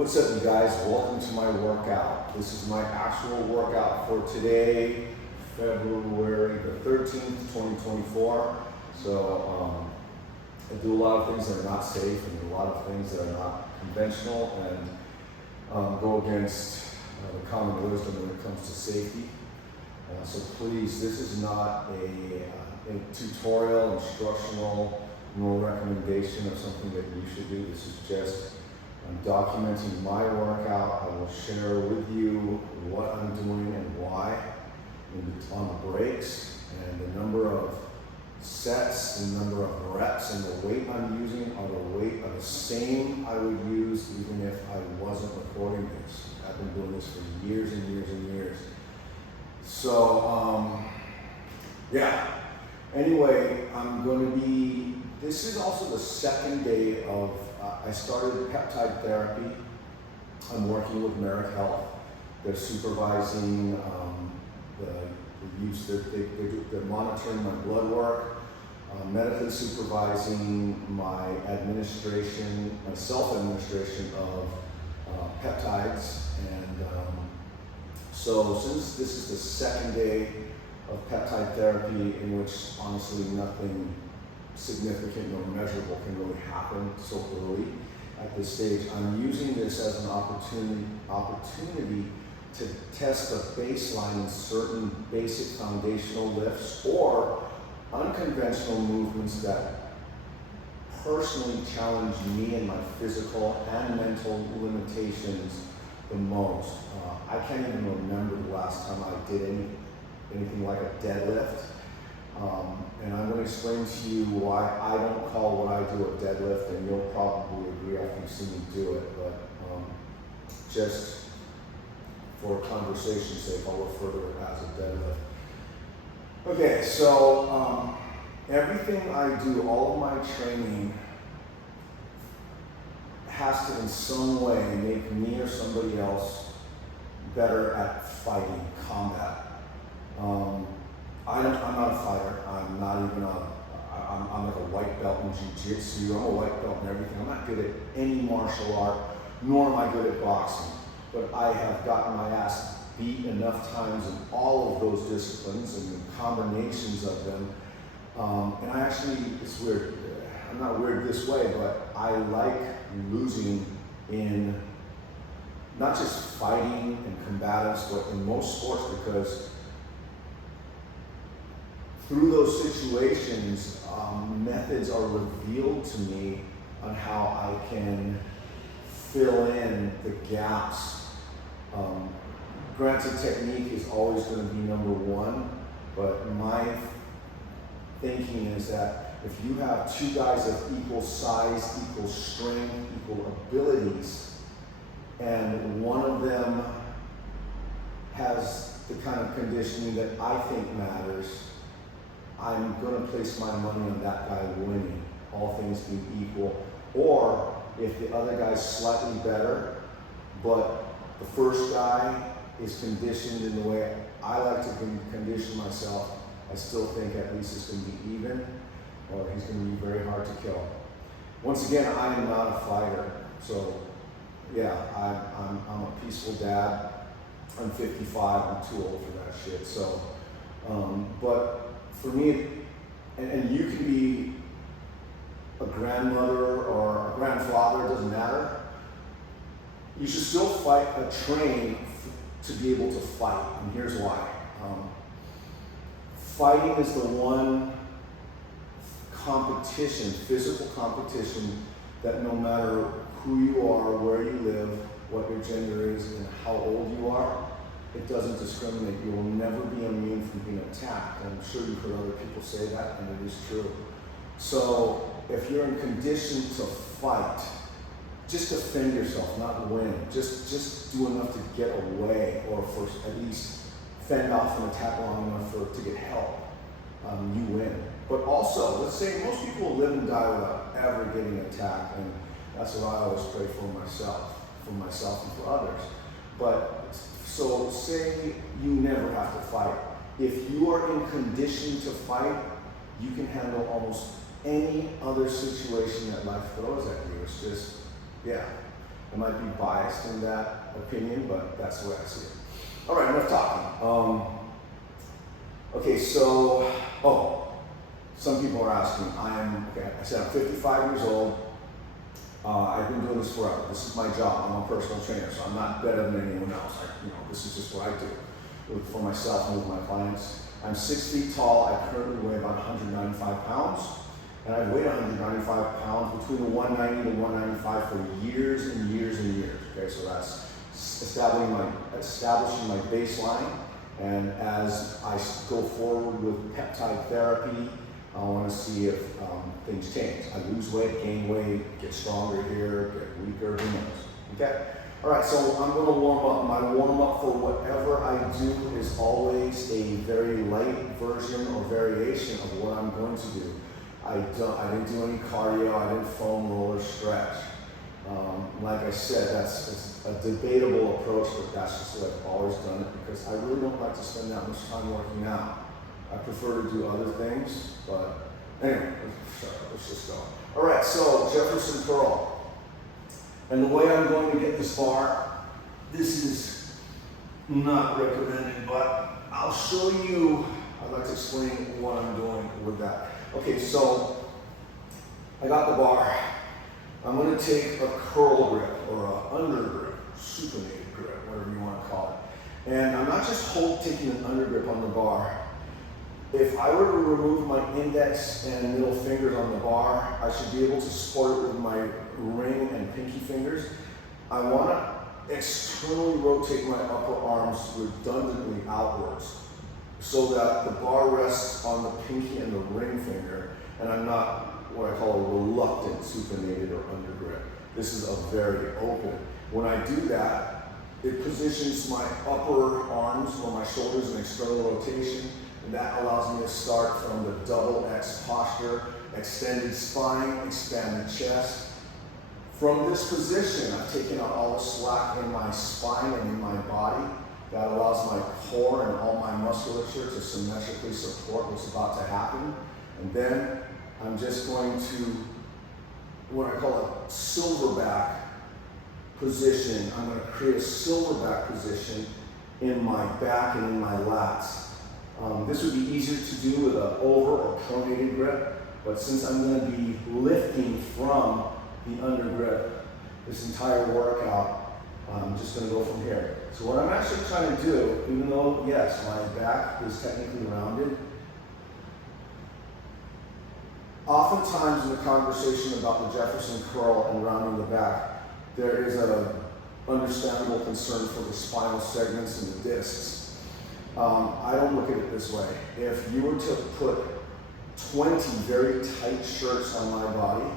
What's up, you guys? Welcome to my workout. This is my actual workout for today, February the 13th, 2024. So I do a lot of things that are not safe and a lot of things that are not conventional and go against the common wisdom when it comes to safety. So please, this is not a tutorial, instructional, nor recommendation of something that you should do. This is just documenting my workout. I will share with you what I'm doing and why on the breaks, and the number of sets, the number of reps, and the weight I'm using are the same I would use even if I wasn't recording this. I've been doing this for years and years and years. So, yeah. Anyway, this is also the second day of, I started peptide therapy. I'm working with Merit Health. They're supervising they're monitoring my blood work, medically supervising my self-administration of peptides. And so since this is the second day of peptide therapy, in which honestly nothing significant or measurable can really happen so early at this stage, I'm using this as an opportunity to test the baseline in certain basic foundational lifts or unconventional movements that personally challenge me and my physical and mental limitations the most. I can't even remember the last time I did anything like a deadlift. And I'm going to explain to you why I don't call what I do a deadlift, and you'll probably agree after you've seen me do it, but just for conversation's sake, I'll refer to it as a deadlift. Okay, so everything I do, all of my training has to in some way make me or somebody else better at fighting, combat. I'm not a fighter. I'm not even I'm like a white belt in jiu-jitsu. I'm a white belt in everything. I'm not good at any martial art, nor am I good at boxing. But I have gotten my ass beat enough times in all of those disciplines and the combinations of them. And I actually, it's weird. I'm not weird this way, but I like losing in not just fighting and combatants, but in most sports, because through those situations, methods are revealed to me on how I can fill in the gaps. Granted, technique is always going to be number one, but my thinking is that if you have two guys of equal size, equal strength, equal abilities, and one of them has the kind of conditioning that I think matters, I'm going to place my money on that guy winning, all things being equal. Or if the other guy's slightly better, but the first guy is conditioned in the way I like to condition myself, I still think at least it's going to be even, or he's going to be very hard to kill. Once again, I am not a fighter, so yeah, I'm a peaceful dad. I'm 55. I'm too old for that shit. So, but for me, and you can be a grandmother or a grandfather, it doesn't matter. You should still train to be able to fight, and here's why. Fighting is the one competition, physical competition, that no matter who you are, where you live, what your gender is, and how old you are, it doesn't discriminate. You will never be immune from being attacked. And I'm sure you've heard other people say that, and it is true. So if you're in condition to fight, just defend yourself, not win. Just do enough to get away, or for at least fend off an attack long enough to get help. You win. But also, let's say most people live and die without ever getting attacked, and that's what I always pray for myself and for others. But so say you never have to fight. If you are in condition to fight, you can handle almost any other situation that life throws at you. It's just, yeah. I might be biased in that opinion, but that's the way I see it. All right, enough talking. Okay, so, some people are asking, I said I'm 55 years old. I've been doing this forever. This is my job. I'm a personal trainer, so I'm not better than anyone else. This is just what I do for myself and with my clients. I'm 6 feet tall. I currently weigh about 195 pounds. And I've weighed 195 pounds between the 190 to 195 for years and years and years. Okay, so that's establishing my baseline. And as I go forward with peptide therapy, I want to see if things change. I lose weight, gain weight, get stronger here, get weaker, who knows? Okay? All right, so I'm going to warm up. My warm up for whatever I do is always a very light version or variation of what I'm going to do. I didn't do any cardio, I didn't foam roll or stretch. Like I said, it's a debatable approach, but that's just the way I've always done it because I really don't like to spend that much time working out. I prefer to do other things, but anyway, let's just go. All right, so Jefferson curl. And the way I'm going to get this bar, this is not recommended, but I'll show you, I'd like to explain what I'm doing with that. Okay, so I got the bar. I'm going to take a curl grip or an under grip, supinated grip, whatever you want to call it. And I'm not just taking an under grip on the bar. If I were to remove my index and middle fingers on the bar, I should be able to support it with my ring and pinky fingers. I want to externally rotate my upper arms redundantly outwards so that the bar rests on the pinky and the ring finger, and I'm not what I call a reluctant supinated or under grip. This is a very open. When I do that, it positions my upper arms or my shoulders in external rotation, and that allows me to start from the double X posture, extended spine, expanded chest. From this position, I've taken out all the slack in my spine and in my body. That allows my core and all my musculature to symmetrically support what's about to happen. And then I'm just going to, what I call a silverback position. I'm going to create a silverback position in my back and in my lats. This would be easier to do with an over or pronated grip, but since I'm going to be lifting from the under grip this entire workout, I'm just going to go from here. So what I'm actually trying to do, even though, yes, my back is technically rounded, oftentimes in the conversation about the Jefferson curl and rounding the back, there is an understandable concern for the spinal segments and the discs. I don't look at it this way. If you were to put 20 very tight shirts on my body,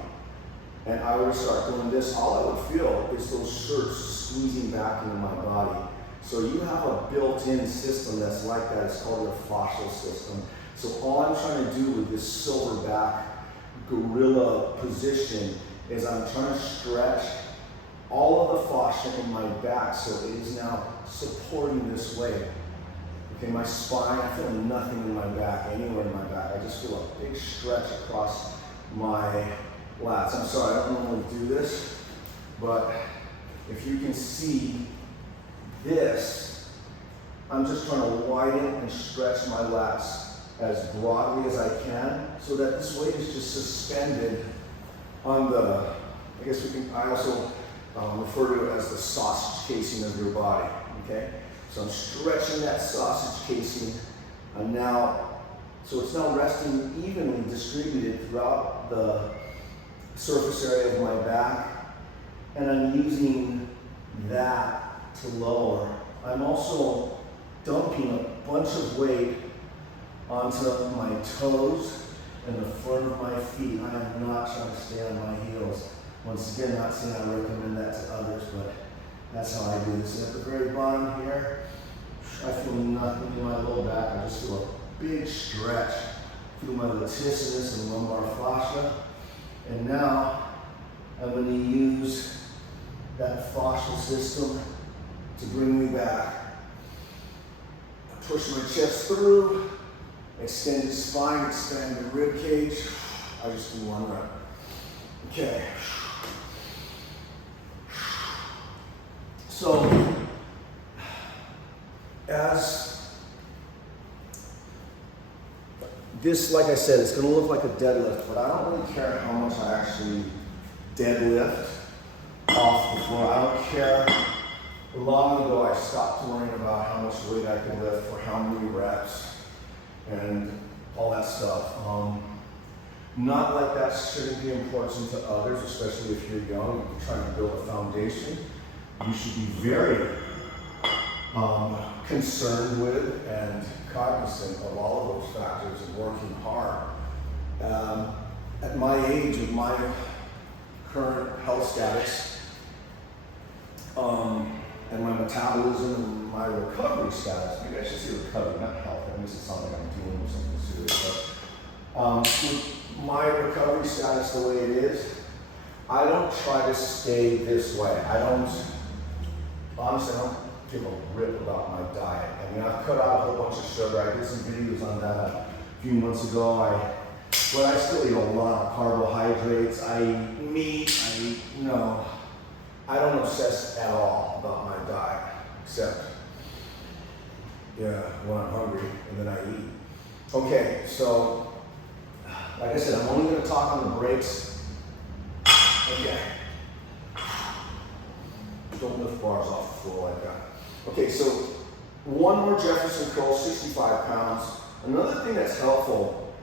and I were to start doing this, all I would feel is those shirts squeezing back into my body. So you have a built-in system that's like that. It's called your fascial system. So all I'm trying to do with this silverback gorilla position is I'm trying to stretch all of the fascia in my back so it is now supporting this weight. Okay, my spine, I feel nothing in my back, anywhere in my back. I just feel a big stretch across my lats. I'm sorry, I don't normally do this, but if you can see this, I'm just trying to widen and stretch my lats as broadly as I can so that this weight is just suspended on the, I also refer to it as the sausage casing of your body, okay? So I'm stretching that sausage casing, and so it's now resting evenly distributed throughout the surface area of my back, and I'm using that to lower. I'm also dumping a bunch of weight onto my toes and the front of my feet. I am not trying to stay on my heels. Once again, not saying I recommend that to others, but that's how I do this. And at the very bottom here, I feel nothing in my low back. I just feel a big stretch through my latissimus and lumbar fascia. And now I'm going to use that fascial system to bring me back. I push my chest through, extend the spine, expand the rib cage. I just do one rep. Okay. this, like I said, it's gonna look like a deadlift, but I don't really care how much I actually deadlift off the floor. I don't care. Long ago, I stopped worrying about how much weight I can lift for how many reps and all that stuff. Not like that shouldn't be important to others, especially if you're young and you're trying to build a foundation. You should be very concerned with and cognizant of all of those factors and working hard. At my age, with my current health status, and my metabolism and my recovery status, maybe I should say recovery, not health. That makes it sound like I'm dealing with something serious. But with my recovery status the way it is, I don't try to stay this way. Honestly, I don't give a rip about my diet. I mean, I've cut out a whole bunch of sugar. I did some videos on that a few months ago. But I still eat a lot of carbohydrates. I eat meat. I don't obsess at all about my diet, except, when I'm hungry and then I eat. Okay, so, like I said, I'm only gonna talk on the breaks. Okay. Don't lift bars off the floor like that. Okay, so one more Jefferson curl, 65 pounds. Another thing that's helpful,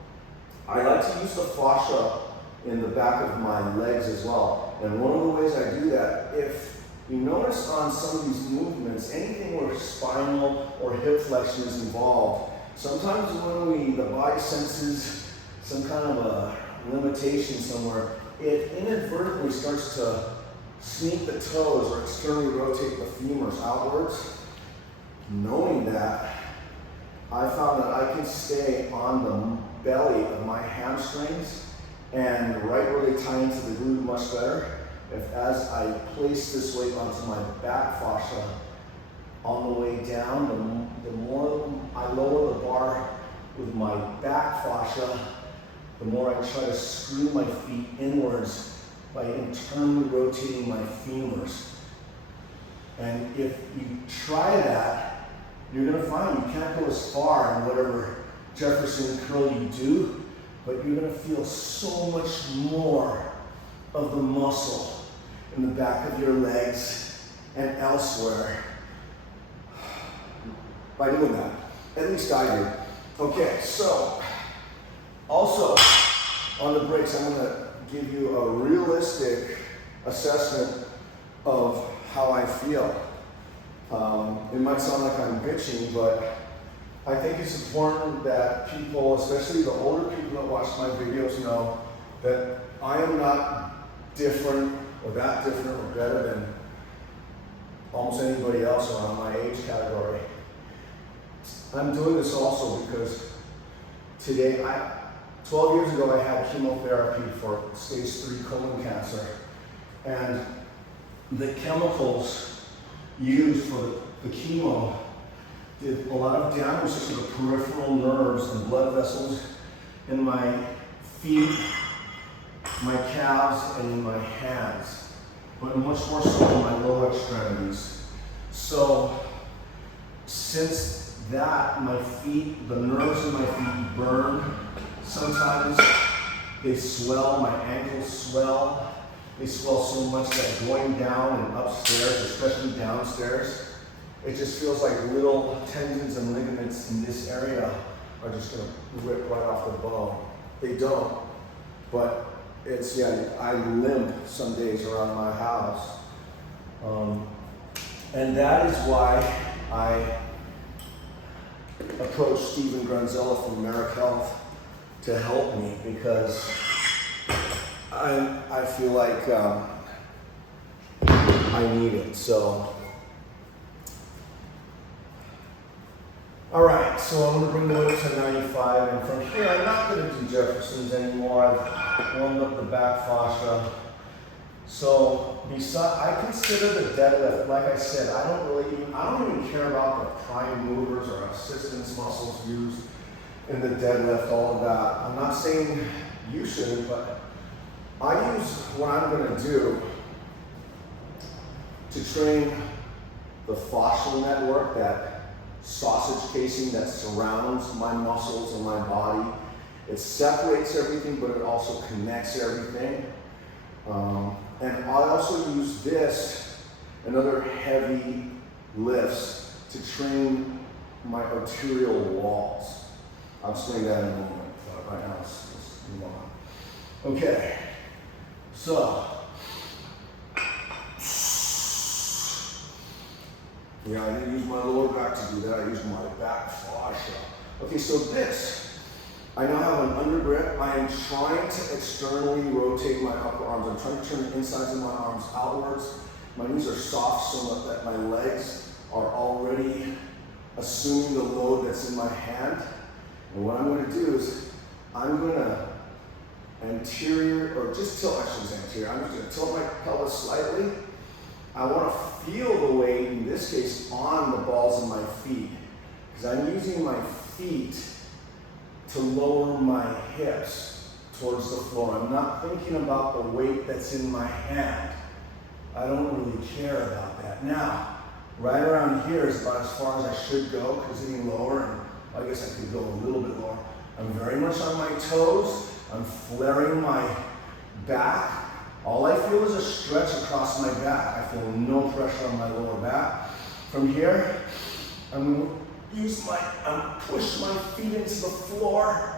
I like to use the fascia in the back of my legs as well. And one of the ways I do that, if you notice on some of these movements, anything where spinal or hip flexion is involved, sometimes when the body senses some kind of a limitation somewhere, it inadvertently starts to sneak the toes or externally rotate the femurs outwards. Knowing that, I found that I can stay on the belly of my hamstrings and right where they tie into the glute much better. As I place this weight onto my back fascia on the way down, the more I lower the bar with my back fascia, the more I try to screw my feet inwards by internally rotating my femurs. And if you try that, you're gonna find you can't go as far in whatever Jefferson curl you do, but you're gonna feel so much more of the muscle in the back of your legs and elsewhere by doing that. At least I do. Okay, so also on the breaks, I'm gonna give you a realistic assessment of how I feel. It might sound like I'm bitching, but I think it's important that people, especially the older people that watch my videos, know that I am not different or that different or better than almost anybody else around my age category. I'm doing this also because today, 12 years ago I had chemotherapy for stage 3 colon cancer, and the chemicals used for the chemo did a lot of damage to the peripheral nerves and blood vessels in my feet, my calves, and in my hands, but much more so in my lower extremities. So since that, my feet, the nerves in my feet burn. Sometimes they swell, my ankles swell. They swell so much that going down and upstairs, especially downstairs, it just feels like little tendons and ligaments in this area are just gonna rip right off the bone. They don't, but it's, I limp some days around my house. And that is why I approached Stephen Granzella from Merrick Health to help me, because I feel like I need it. So, all right, so I'm gonna bring the weight to 95, and from here I'm not gonna do Jeffersons anymore. I've warmed up the back fascia. So I consider the deadlift, like I said, I don't even care about the prime movers or assistance muscles used in the deadlift, all of that. I'm not saying you shouldn't, but I use what I'm gonna do to train the fascial network, that sausage casing that surrounds my muscles and my body, It separates everything, but it also connects everything. And I also use this and other heavy lifts to train my arterial walls. I'll explain that in a moment, but right now let's move on. Okay, so, yeah, I didn't use my lower back to do that, I used my back fascia. Okay, so this, I now have an under grip. I am trying to externally rotate my upper arms. I'm trying to turn the insides of my arms outwards. My knees are soft so that my legs are already assuming the load that's in my hand. And what I'm going to do is I'm going to anterior, or just tilt, I shouldn't say anterior, I'm just going to tilt my pelvis slightly. I want to feel the weight, in this case, on the balls of my feet. Because I'm using my feet to lower my hips towards the floor. I'm not thinking about the weight that's in my hand. I don't really care about that. Now, right around here is about as far as I should go, because any lower, and I guess I could go a little bit lower. I'm very much on my toes. I'm flaring my back. All I feel is a stretch across my back. I feel no pressure on my lower back. From here, I'm going to push my feet into the floor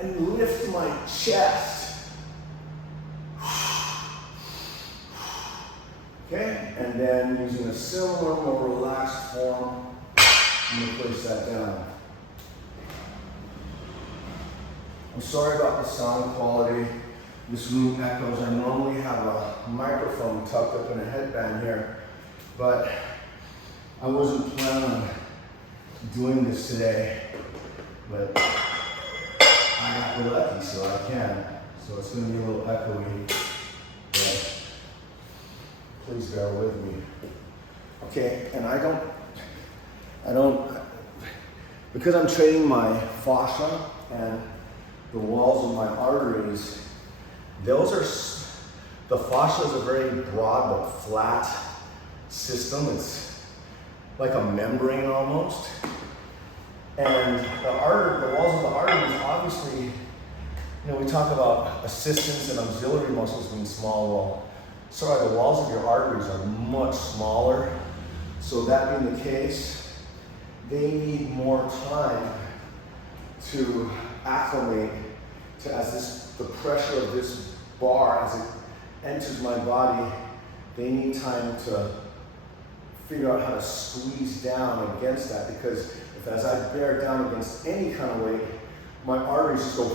and lift my chest. Okay, and then using a similar, more relaxed form, I'm going to place that down. I'm sorry about the sound quality. This room echoes. I normally have a microphone tucked up in a headband here, but I wasn't planning on doing this today, but I got lucky, so I can. So it's going to be a little echoey, but please bear with me. Okay, and I don't, because I'm training my fascia and the walls of my arteries, the fascia is a very broad but flat system. It's like a membrane almost. And the walls of the arteries, obviously, we talk about assistance and auxiliary muscles being small. Well, sorry, the walls of your arteries are much smaller. So that being the case, they need more time to acclimate to the pressure of this bar as it enters my body. They need time to figure out how to squeeze down against that, because as I bear down against any kind of weight, my arteries just go,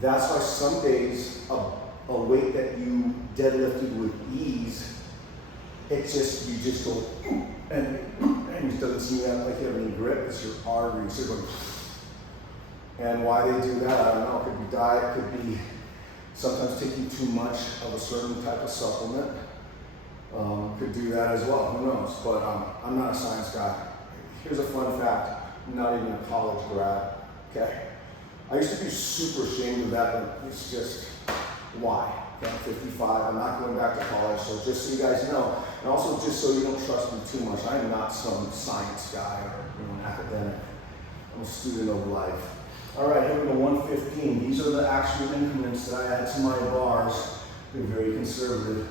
That's why some days a weight that you deadlifted with ease, you just go, and it doesn't seem like you have any grip. It's your arteries. Going, and why they do that, I don't know. It could be diet, it could be sometimes taking too much of a certain type of supplement. Could do that as well, who knows? But I'm not a science guy. Here's a fun fact, I'm not even a college grad, okay? I used to be super ashamed of that, but it's just, why? Okay, I'm 55, I'm not going back to college, so just so you guys know, and also just so you don't trust me too much, I am not some science guy or an academic. I'm a student of life. All right, here we go, 115. These are the actual increments that I add to my bars. They're very conservative.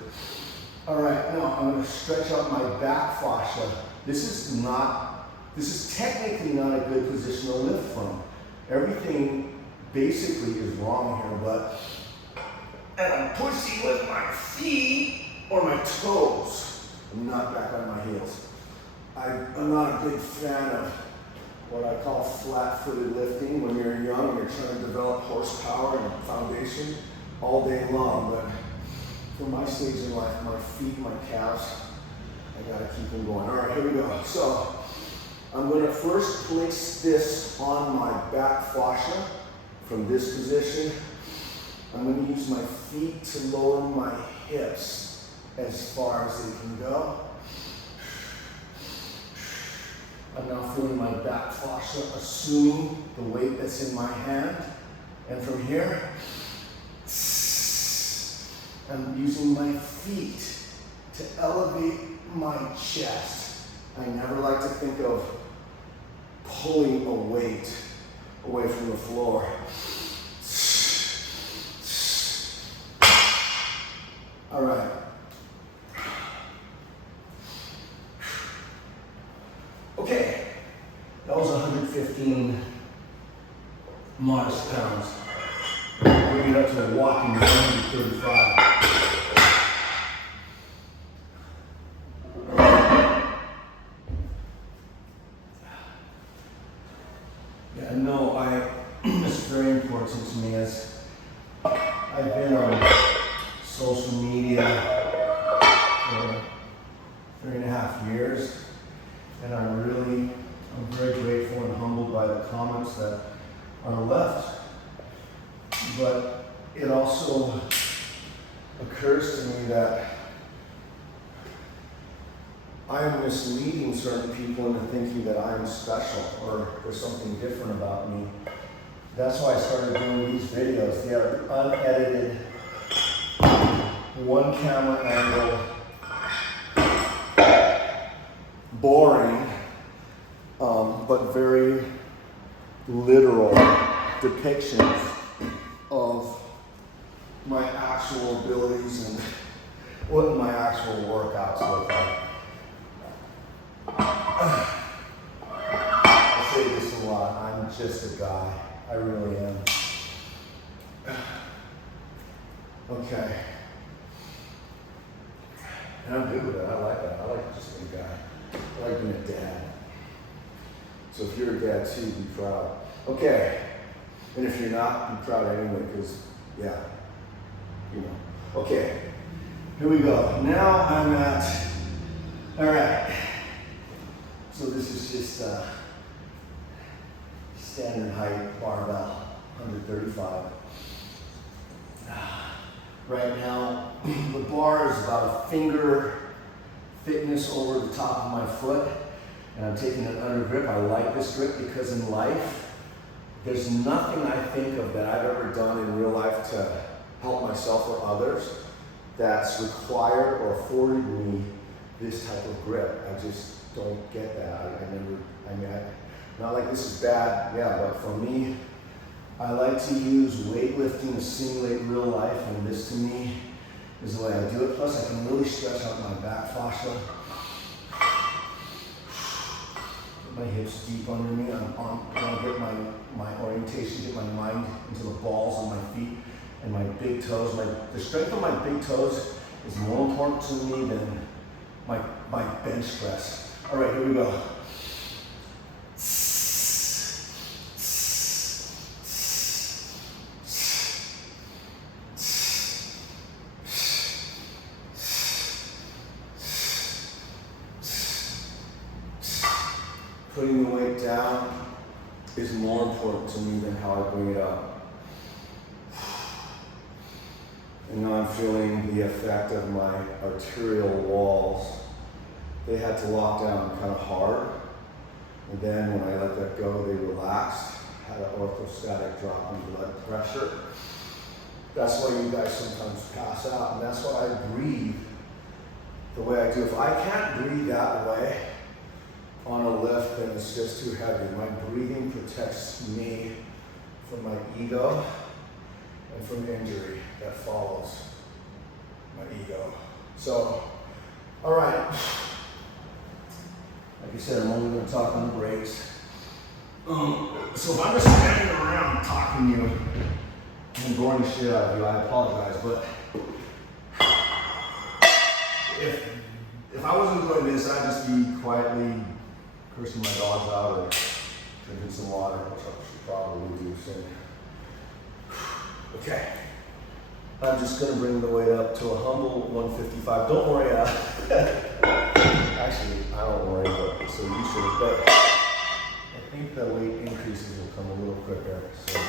All right, now I'm going to stretch out my back fascia. This is technically not a good position to lift from. Everything basically is wrong here, and I'm pushing with my feet or my toes. I'm not back on my heels. I'm not a big fan of what I call flat-footed lifting. When you're young, you're trying to develop horsepower and foundation all day long, but for my stage in life, my feet, my calves, I gotta keep them going. All right, here we go. So I'm gonna first place this on my back fascia from this position. I'm gonna use my feet to lower my hips as far as they can go. I'm now feeling my back fascia, assuming the weight that's in my hand. And from here, I'm using my feet to elevate my chest. I never like to think of pulling a weight away from the floor. All right. Okay, that was 115 modest pounds. Bring it up to a walking 135. Yeah, no, it's very important to me as I've been on social media for 3.5 years, and I'm very grateful and humbled by the comments that are left. But it also occurs to me that I am misleading certain people into thinking that I'm special or there's something different about me. That's why I started doing these videos. They are unedited, one camera angle, boring, but very literal depictions of my actual abilities and what my actual workouts look like. I say this a lot, I'm just a guy. I really am. Okay. And I'm good with that. I like that. I like just being a guy. I like being a dad. So if you're a dad too, be proud. Okay. And if you're not, be proud anyway, because, yeah, you know. Okay. Here we go. Now I'm at, all right. So this is just standard height barbell, 135. Right now, the bar is about a finger thickness over the top of my foot, and I'm taking an under grip. I like this grip because in life, there's nothing I think of that I've ever done in real life to help myself or others that's required or afforded me this type of grip. I just don't get that. Not like this is bad, yeah, but for me, I like to use weightlifting to simulate real life, and this to me is the way I do it. Plus, I can really stretch out my back fascia. Get my hips deep under me. I get my orientation, get my mind into the balls of my feet and my big toes. The strength of my big toes is more important to me than my bench press. All right, here we go. Putting the weight down is more important to me than how I bring it up. And now I'm feeling the effect of my arterial walls. They had to lock down kind of hard. And then when I let that go, they relaxed, had an orthostatic drop in blood pressure. That's why you guys sometimes pass out, and that's why I breathe the way I do. If I can't breathe that way on a lift, then it's just too heavy. My breathing protects me from my ego and from injury that follows my ego. So, all right. Like I said, I'm only going to talk on the breaks. So if I'm just standing around talking to you and boring the shit out of you, I apologize. But if I wasn't doing this, I'd just be quietly cursing my dogs out or drinking some water, which I should probably do soon. Okay. I'm just going to bring the weight up to a humble 155. Don't worry. Actually, I don't worry, but so you should. But I think the weight increases will come a little quicker. So,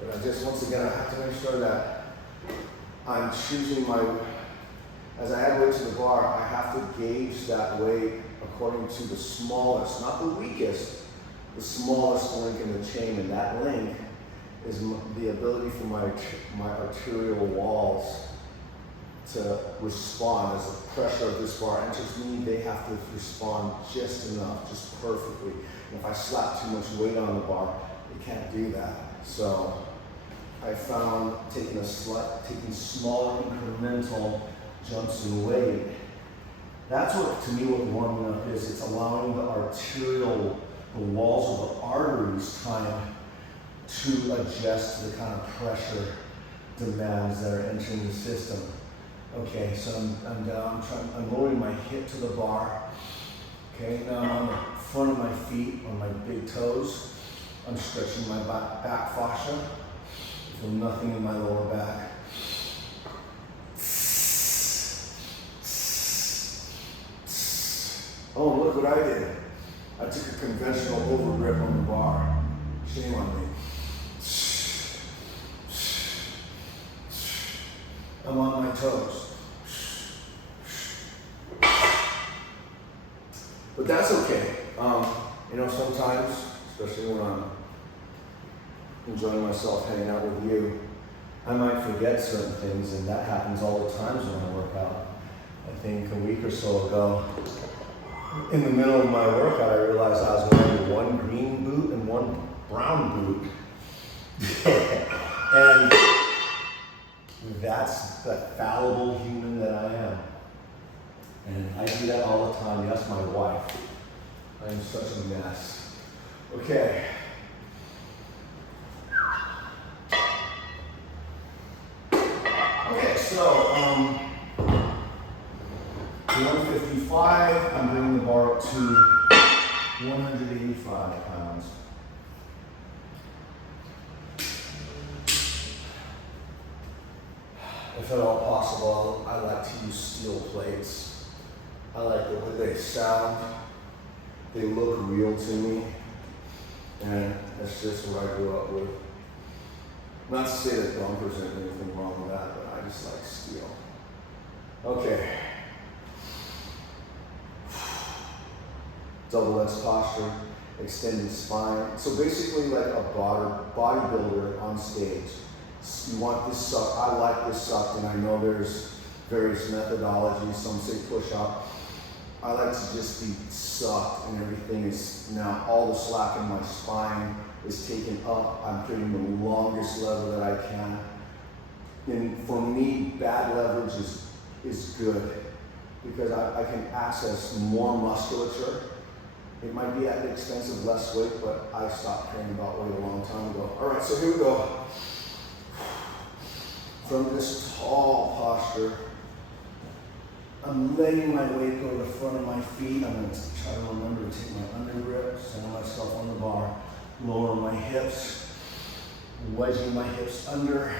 but I just, once again, I have to make sure that I'm choosing as I add weight to the bar, I have to gauge that weight according to the smallest, not the weakest, the smallest link in the chain, and that link is the ability for my arterial walls to respond. As the pressure of this bar enters me, they have to respond just enough, just perfectly. And if I slap too much weight on the bar, they can't do that. So I found taking smaller incremental jumps in weight, that's what, to me, what warming up is. It's allowing the walls of the arteries time to adjust to the kind of pressure demands that are entering the system. Okay, so I'm down, I'm lowering my hip to the bar. Okay, now I'm on the front of my feet, on my big toes. I'm stretching my back fascia. I feel nothing in my lower back. Oh, look what I did. I took a conventional overgrip on the bar. Shame on me. I'm on my toes. But that's okay. You know, sometimes, especially when I'm enjoying myself hanging out with you, I might forget certain things, and that happens all the times when I work out. I think a week or so ago, in the middle of my workout, I realized I was wearing one green boot and one brown boot. And that's the fallible human that I am. And I do that all the time. Yes, my wife. I am such a mess. Okay. Okay, so 155, I'm bringing the bar up to 185 pounds. If at all possible, I like to use steel plates. I like the way they sound. They look real to me. And that's just what I grew up with. Not to say that bumpers aren't anything wrong with that, but I just like steel. Okay. Double X posture, extended spine. So basically like a bodybuilder on stage. You want this sucked, I like this sucked, and I know there's various methodologies. Some say push up. I like to just be sucked and everything is now, all the slack in my spine is taken up. I'm creating the longest lever that I can. And for me, bad leverage is good because I can access more musculature. It might be at the expense of less weight, but I stopped caring about weight a long time ago. All right, so here we go. From this tall posture, I'm letting my weight go to the front of my feet. I'm going to try to remember to take my under grip, center myself on the bar, lower my hips, wedging my hips under.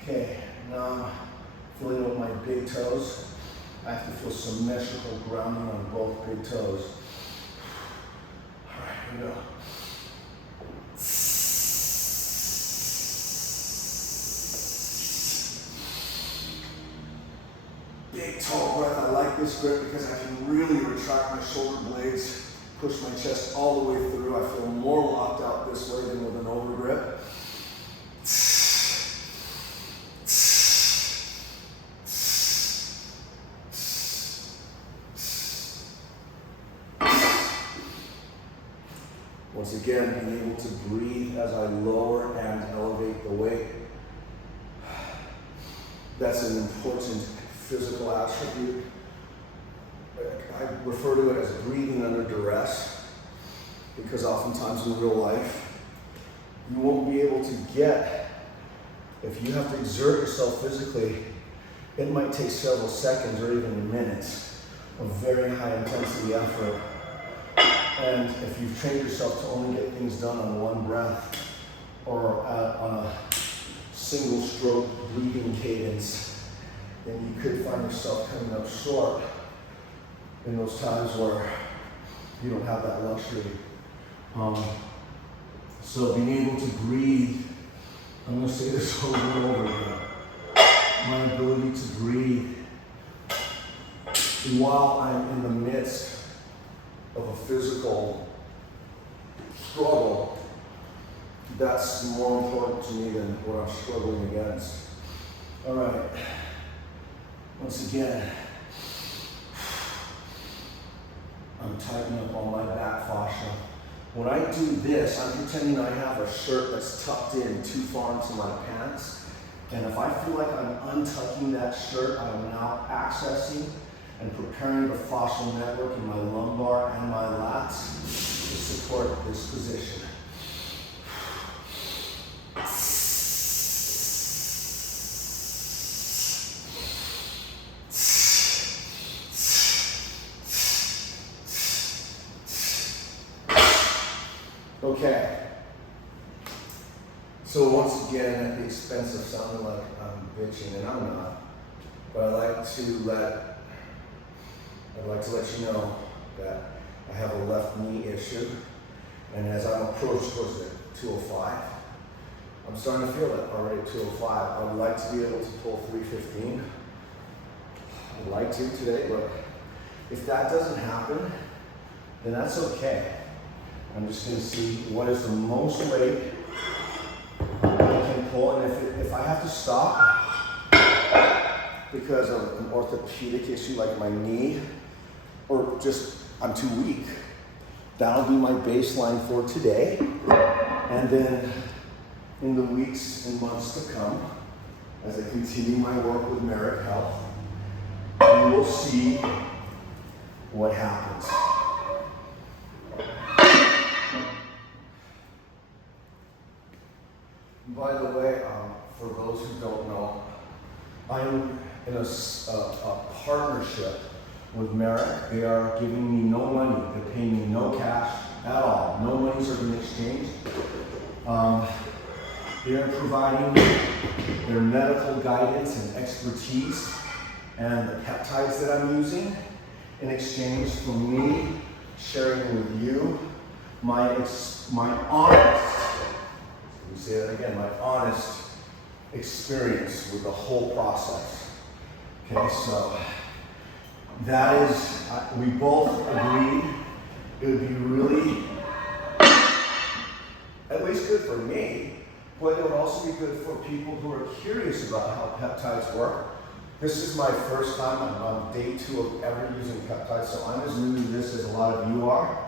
Okay, now I'm filling with my big toes. I have to feel symmetrical grounding on both big toes. All right, here we go. Big tall breath. I like this grip because I can really retract my shoulder blades, push my chest all the way through. I feel more locked out this way than with an over grip. Once again, being able to breathe as I lower and elevate the weight. That's an important physical attribute. I refer to it as breathing under duress, because oftentimes in real life, you won't be able to get, if you have to exert yourself physically, it might take several seconds or even minutes of very high intensity effort. And if you've trained yourself to only get things done on one breath or on a single stroke breathing cadence, then you could find yourself coming up short in those times where you don't have that luxury. So being able to breathe, I'm going to say this over and over again, my ability to breathe while I'm in the midst of a physical struggle, that's more important to me than what I'm struggling against. All right. Once again, I'm tightening up all my back fascia. When I do this, I'm pretending I have a shirt that's tucked in too far into my pants. And if I feel like I'm untucking that shirt, I'm now accessing and preparing the fascial network in my lumbar and my lats to support this position. Okay, so once again, at the expense of sounding like I'm bitching, and I'm not, but I'd like to let you know that I have a left knee issue, and as I'm approaching towards the 205, I'm starting to feel it already at 205. I would like to be able to pull 315. I'd like to today, but if that doesn't happen, then that's okay. I'm just going to see what is the most weight I can pull, and if I have to stop because of an orthopedic issue like my knee, or just I'm too weak, that'll be my baseline for today. And then in the weeks and months to come, as I continue my work with Merrick Health, we will see what happens. By the way, for those who don't know, I'm in a partnership with Merrick. They are giving me no money. They're paying me no cash at all. No monies are being exchanged. They're providing their medical guidance and expertise and the peptides that I'm using in exchange for me sharing with you my honest, let me say that again, my honest experience with the whole process. Okay, so that is, we both agreed it would be really, at least good for me, but it would also be good for people who are curious about how peptides work. This is my first time, I'm on day 2 of ever using peptides, so I'm as new to this as a lot of you are.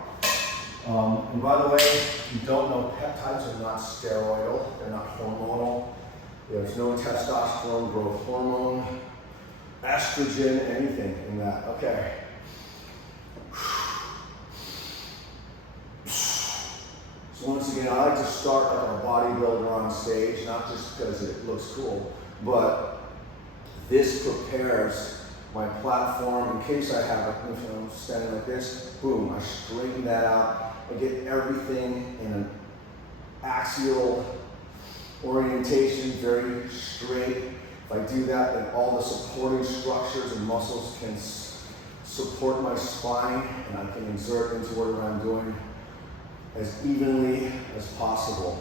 And by the way, if you don't know, peptides are not steroidal, they're not hormonal. There's no testosterone, growth hormone, estrogen, anything in that. Okay. So once again, I like to start like a bodybuilder on stage, not just because it looks cool, but this prepares my platform in case I have it. If I'm standing like this, boom, I straighten that out. I get everything in an axial orientation, very straight. If I do that, then all the supporting structures and muscles can support my spine, and I can exert into whatever I'm doing as evenly as possible.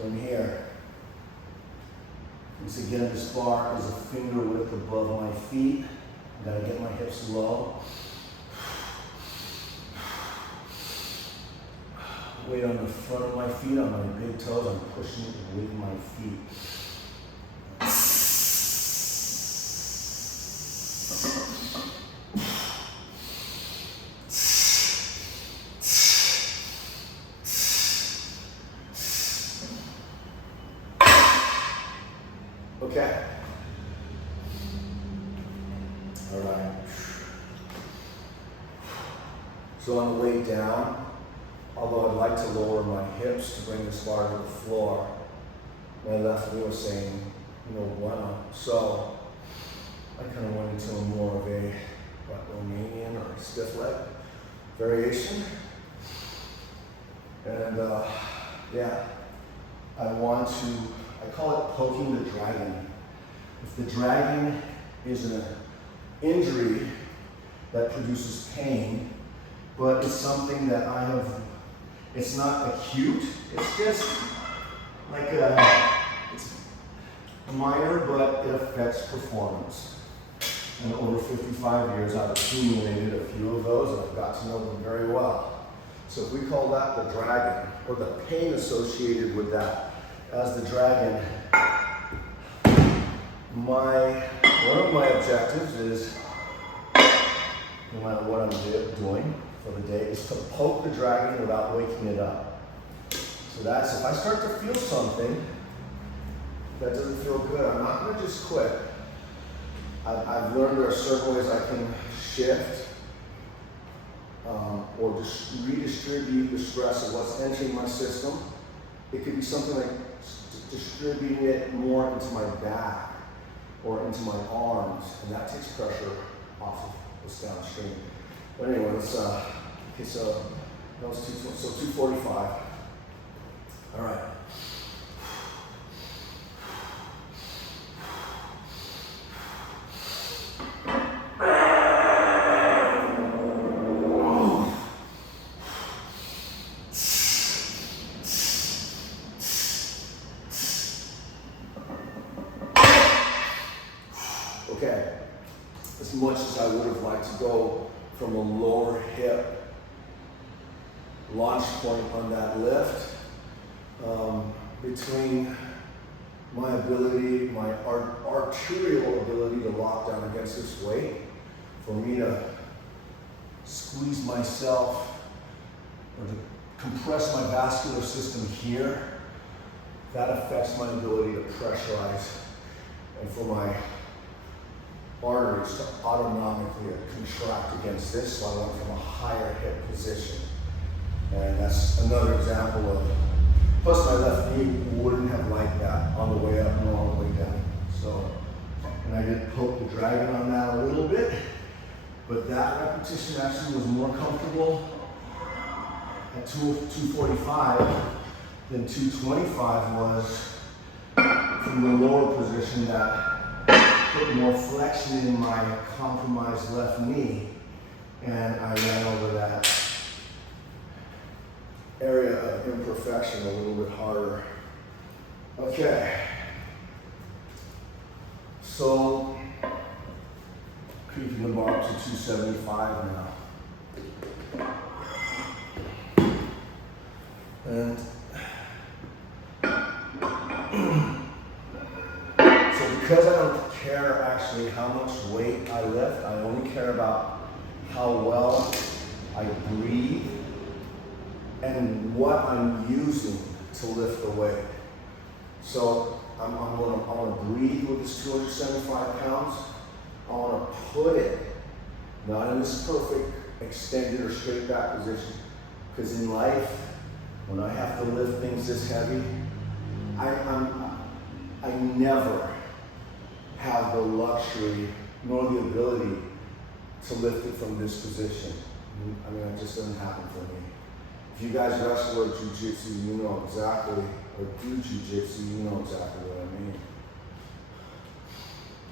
From here, once again, this bar is a finger width above my feet. I gotta get my hips low. Weight on the front of my feet, on my big toes, I'm pushing it with my feet. Okay. All right. So on the way down, although I'd like to lower my hips to bring this bar to the floor, my left knee was saying, why not? So I kind of went into more of a Romanian or stiff leg variation. And I call it poking the dragon. If the dragon is an injury that produces pain, but it's something that it's not acute, it's just like it's minor, but it affects performance. And over 55 years, I've accumulated a few of those, and I've got to know them very well. So if we call that the dragon, or the pain associated with that, as the dragon One of my objectives is, no matter what I'm doing for the day, is to poke the dragon without waking it up. So that's, if I start to feel something that doesn't feel good, I'm not gonna just quit. I've learned there are certain ways I can shift or just redistribute the stress of what's entering my system. It could be something like distributing it more into my back or into my arms, and that takes pressure off of this downstream. But anyway, let's, okay, so that was 245. All right. Okay, as much as I would have liked to go from a lower hip launch point on that lift, between my ability, my arterial ability to lock down against this weight, for me to squeeze myself or to compress my vascular system here, that affects my ability to pressurize, and for my arteries to autonomically contract against this, so I went from a higher hip position. And that's another example of, plus my left knee wouldn't have liked that on the way up and on the way down. So, and I did poke the dragon on that a little bit, but that repetition actually was more comfortable at 245 than 225 was from the lower position that put more flexion in my compromised left knee, and I ran over that area of imperfection a little bit harder. Okay, so creeping the bar up to 275 now. And so because I don't care actually how much weight I lift, I only care about how well I breathe and what I'm using to lift the weight. So I want to breathe with this 275 pounds. I want to put it not in this perfect extended or straight back position, because in life, when I have to lift things this heavy, I never have the luxury nor the ability to lift it from this position. I mean, it just doesn't happen for me. If you guys wrestle or jiu-jitsu, you know exactly, or do jiu-jitsu, you know exactly what I mean.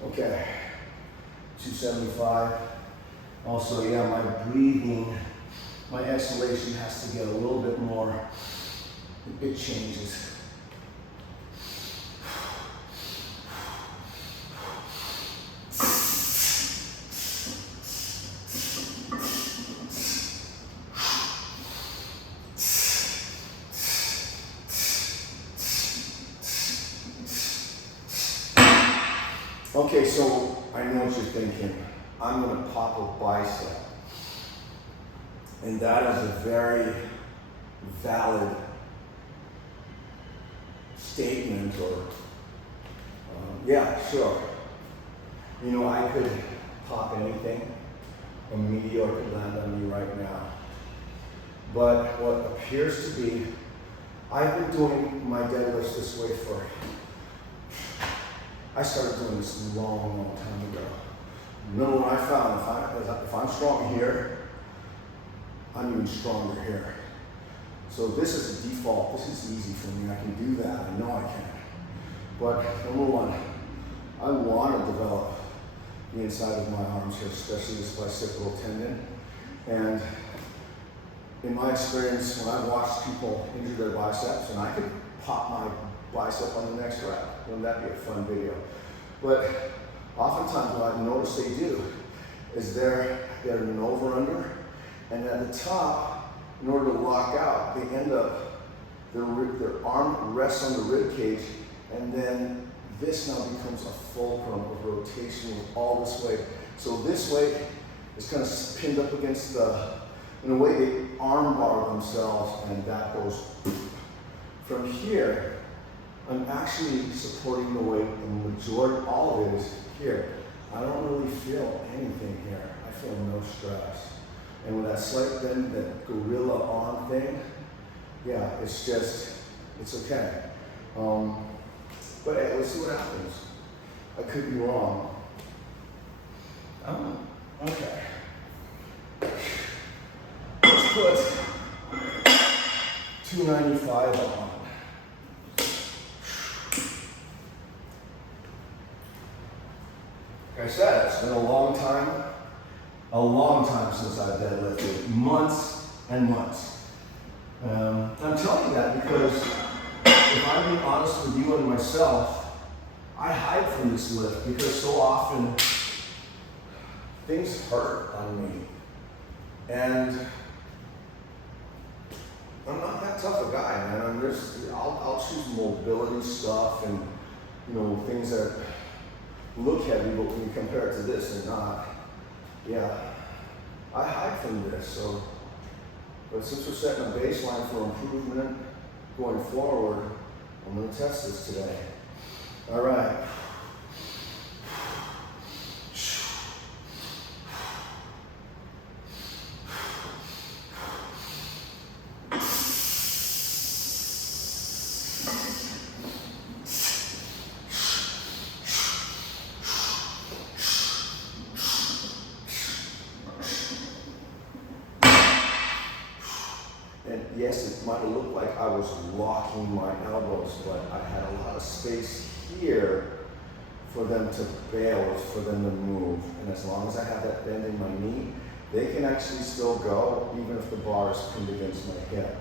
Okay, 275. Also, yeah, my breathing, my exhalation has to get a little bit more, it changes. Okay, so I know what you're thinking. I'm going to pop a bicep. And that is a very valid statement, or, yeah, sure. You know, I could pop anything. A meteor could land on me right now. But what appears to be, I've been doing my deadlifts this way I started doing this a long time ago. Remember when I found if I'm strong here, I'm even stronger here. So this is a default. This is easy for me. I can do that. I know I can. But number one, I want to develop the inside of my arms here, especially this bicipital tendon. And in my experience, when I've watched people injure their biceps, and I could pop my bicep on the next rep, wouldn't that be a fun video? But oftentimes what I've noticed they do is they're an over-under, and at the top, in order to lock out, they end up, their arm rests on the rib cage, and then this now becomes a fulcrum of rotation with all this weight. So this weight is kind of pinned up against the, in a way they arm bar themselves, and that goes from here. I'm actually supporting the weight, and the majority, all of it is here. I don't really feel anything here. I feel no stress. And with that slight bend, that gorilla arm thing, yeah, it's just, it's okay. But hey, let's see what happens. I could be wrong. Okay. Let's put 295 on. Like I said, it's been a long time since I've deadlifted, months and months. I'm telling you that because if I'm being honest with you and myself, I hide from this lift because so often things hurt on me. And I'm not that tough a guy, man. I'll choose mobility stuff and, you know, things that look heavy, but when you compare it to this, they're not. Yeah, I hide from this. So, but since we're setting a baseline for improvement going forward, I'm going to test this today. All right. And yes, it might have looked like I was locking my elbows, but I had a lot of space here for them to bail, for them to move. And as long as I have that bend in my knee, they can actually still go, even if the bar is pinned against my hip.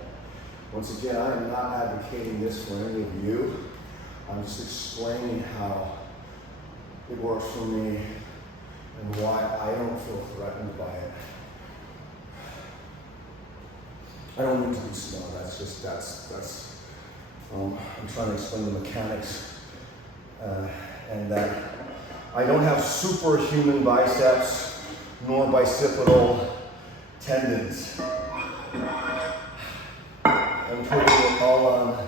Once again, I am not advocating this for any of you. I'm just explaining how it works for me and why I don't feel threatened by it. I don't need to be small, I'm trying to explain the mechanics and that I don't have superhuman biceps nor bicipital tendons. I'm putting it all on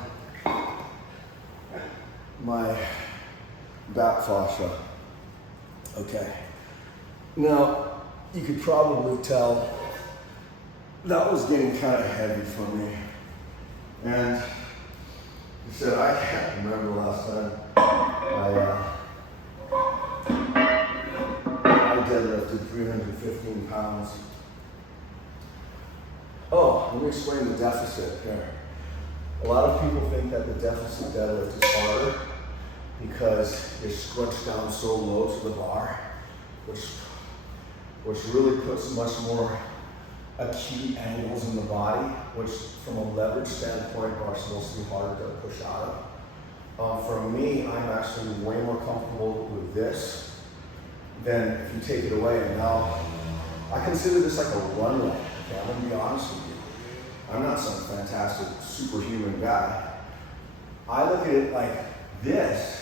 my back fascia. Okay. Now, you could probably tell that was getting kind of heavy for me. And he said, I can't remember the last time I deadlifted 315 pounds. Oh, let me explain the deficit here. A lot of people think that the deficit deadlift is harder because you're scrunched down so low to the bar, which really puts much more acute angles in the body, which from a leverage standpoint are supposed to be harder to push out of. For me, I'm actually way more comfortable with this than if you take it away. And now, I consider this like a runway. Okay, I'm gonna be honest with you. I'm not some fantastic superhuman guy. I look at it like this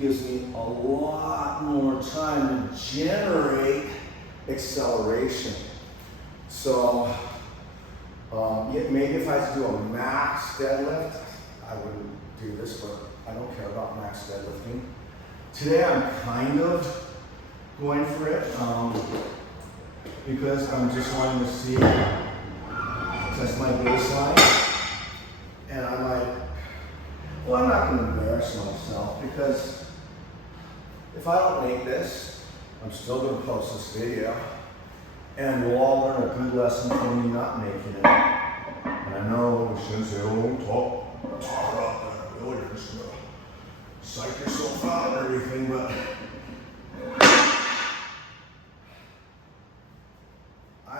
gives me a lot more time to generate acceleration. So, maybe if I had to do a max deadlift, I wouldn't do this, but I don't care about max deadlifting. Today I'm kind of going for it because I'm just wanting to see, test my baseline, and I might, well, I'm not going to embarrass myself because if I don't make this, I'm still going to post this video. And we'll all learn a good lesson from me not making it. And I know we shouldn't say, oh, talk about that, really, you're just gonna psych yourself out and everything, but I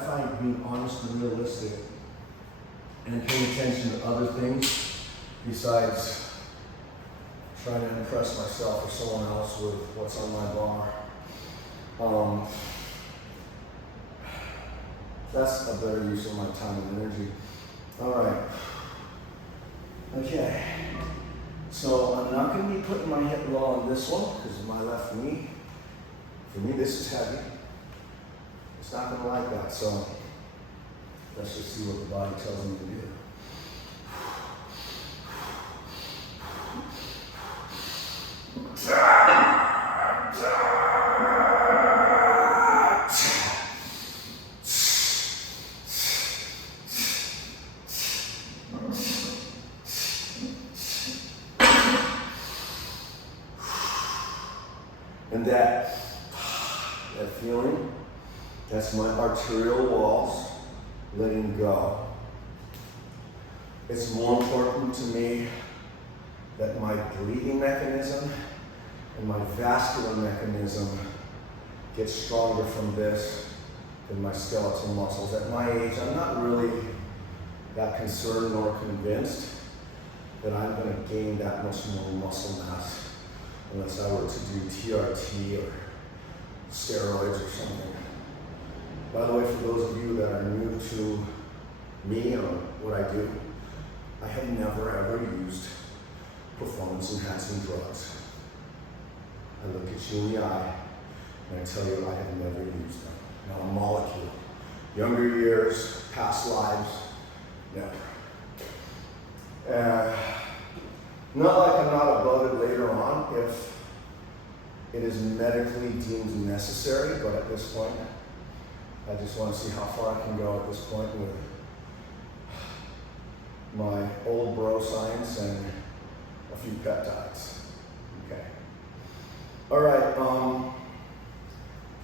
find being honest and realistic and paying attention to other things besides trying to impress myself or someone else with what's on my bar. That's a better use of my time and energy. All right. Okay. So I'm not going to be putting my hip roll on this one because of my left knee. For me, this is heavy. It's not going to like that. So let's just see what the body tells me to do. And that feeling, that's my arterial walls letting go. It's more important to me that my breathing mechanism and my vascular mechanism get stronger from this than my skeletal muscles. At my age, I'm not really that concerned nor convinced that I'm going to gain that much more muscle mass unless I were to do TRT or steroids or something. By the way, for those of you that are new to me or what I do, I have never ever used performance-enhancing drugs. I look at you in the eye and I tell you I have never used them. Not a molecule. Younger years, past lives, never. Not like I'm not above it later on if it is medically deemed necessary, but at this point, I just want to see how far I can go at this point with my old bro science and a few peptides. Okay. All right.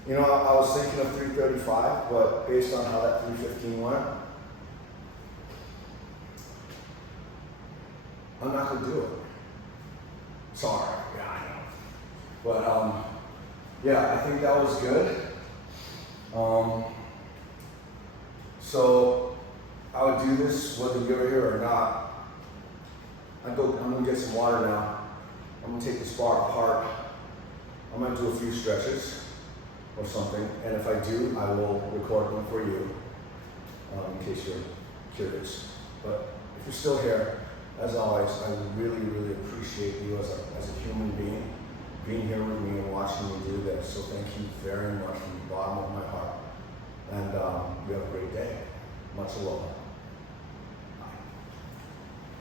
You know, I was thinking of 335, but based on how that 315 went, I'm not going to do it. Sorry. Yeah, I know. But yeah, I think that was good. So I would do this whether you're here or not. I'm gonna get some water now. I'm gonna take this bar apart. I might do a few stretches or something, and if I do, I will record them for you in case you're curious. But if you're still here, as always, I really, really appreciate you as a human being here with me and watching me do this. So thank you very much from the bottom of my heart. And you have a great day. Much aloha.